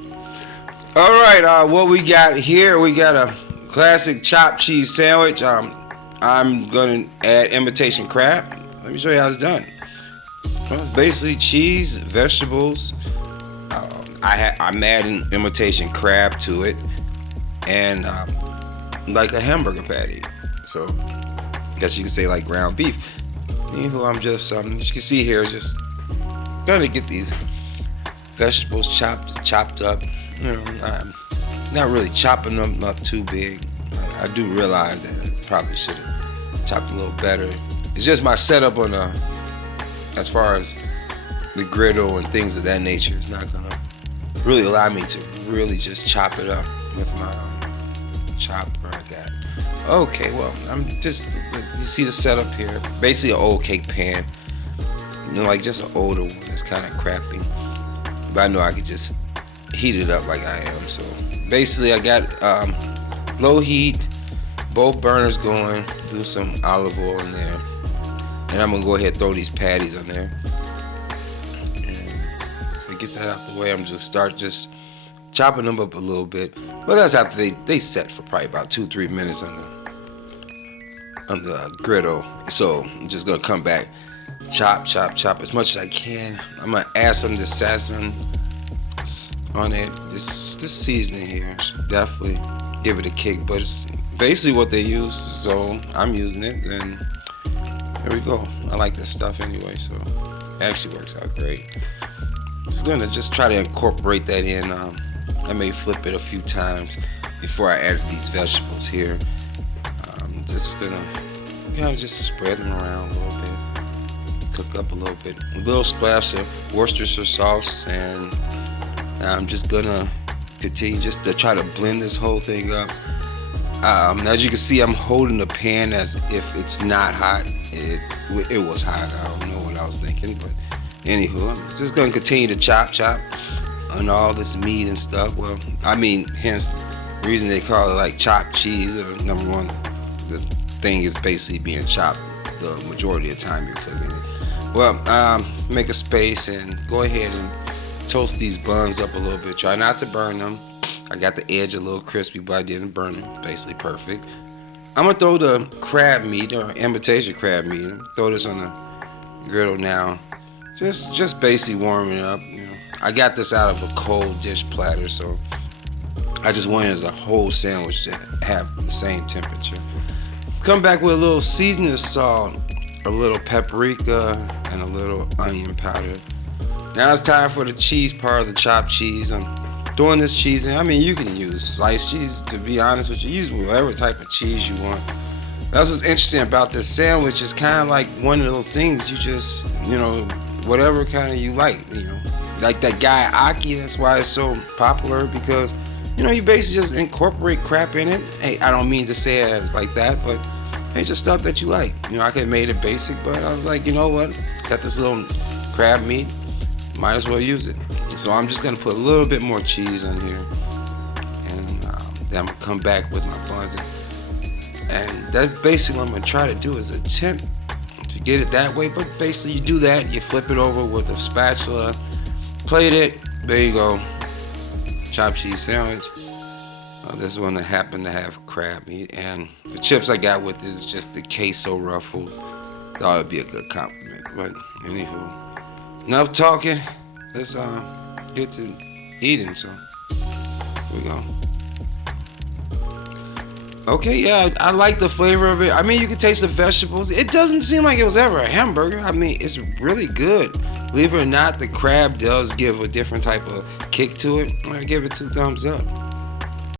All right, what we got here? We got a classic chopped cheese sandwich. I'm gonna add imitation crab. Let me show you how it's done. Well, it's basically cheese, vegetables. I'm adding imitation crab to it, and like a hamburger patty. So, I guess you could say like ground beef. Anywho, I'm just as you can see here, just gonna get these vegetables chopped up. You know, I'm not really chopping them up too big. I do realize that I probably should have chopped a little better. It's just my setup on as far as the griddle and things of that nature. It's not gonna really allow me to really just chop it up with my chopper I got. Okay, well, I'm just, you see the setup here. Basically an old cake pan. You know, like just an older one. It's kind of crappy. But I know I could just heat it up like I am. So basically I got low heat, both burners going, do some olive oil in there. And I'm gonna go ahead and throw these patties on there. And so get that out the way, I'm just start chopping them up a little bit. But that's after they set for probably about 2-3 minutes on the griddle. So I'm just gonna come back, chop as much as I can. I'm gonna add some of the sazon on it. This seasoning here should definitely give it a kick, but it's basically what they use, so I'm using it, and there we go. I like this stuff anyway, so it actually works out great. Just gonna try to incorporate that in. I may flip it a few times before I add these vegetables here. Just gonna kind of just spread them around a little bit, cook up a little bit, a little splash of Worcestershire sauce, and I'm just gonna continue just to try to blend this whole thing up. As you can see, I'm holding the pan as if it's not hot. It was hot. I don't know what I was thinking, but anywho, I'm just gonna continue to chop on all this meat and stuff. Well, I mean, hence the reason they call it like chopped cheese. Number one, the thing is basically being chopped the majority of the time you're cooking it. Well, make a space and go ahead and toast these buns up a little bit. Try not to burn them. I got the edge a little crispy, but I didn't burn them. Basically perfect. I'm gonna throw the crab meat or imitation crab meat. Throw this on the griddle now. Just basically warming it up. You know, I got this out of a cold dish platter, so I just wanted the whole sandwich to have the same temperature. Come back with a little seasoning salt, a little paprika, and a little onion powder. Now it's time for the cheese part of the chopped cheese. I'm throwing this cheese in. I mean, you can use sliced cheese, to be honest with you. Use whatever type of cheese you want. That's what's interesting about this sandwich. It's kind of like one of those things you just, you know, whatever kind of you like, you know. Like that guy Aki, that's why it's so popular, because, you know, you basically just incorporate crap in it. Hey, I don't mean to say it like that, but it's just stuff that you like. You know, I could have made it basic, but I was like, you know what? Got this little crab meat. Might as well use it. So I'm just gonna put a little bit more cheese on here, and then I'm gonna come back with my buns, and that's basically what I'm gonna try to do, is attempt to get it that way. But basically, you do that, you flip it over with a spatula, plate it. There you go, chopped cheese sandwich. This one that happened to have crab meat, and the chips I got with is just the queso ruffles. Thought it'd be a good compliment, but anywho. Enough talking. Let's get to eating. So here we go. Okay, yeah, I like the flavor of it. I mean, you can taste the vegetables. It doesn't seem like it was ever a hamburger. I mean, it's really good. Believe it or not, the crab does give a different type of kick to it. I give it 2 thumbs up.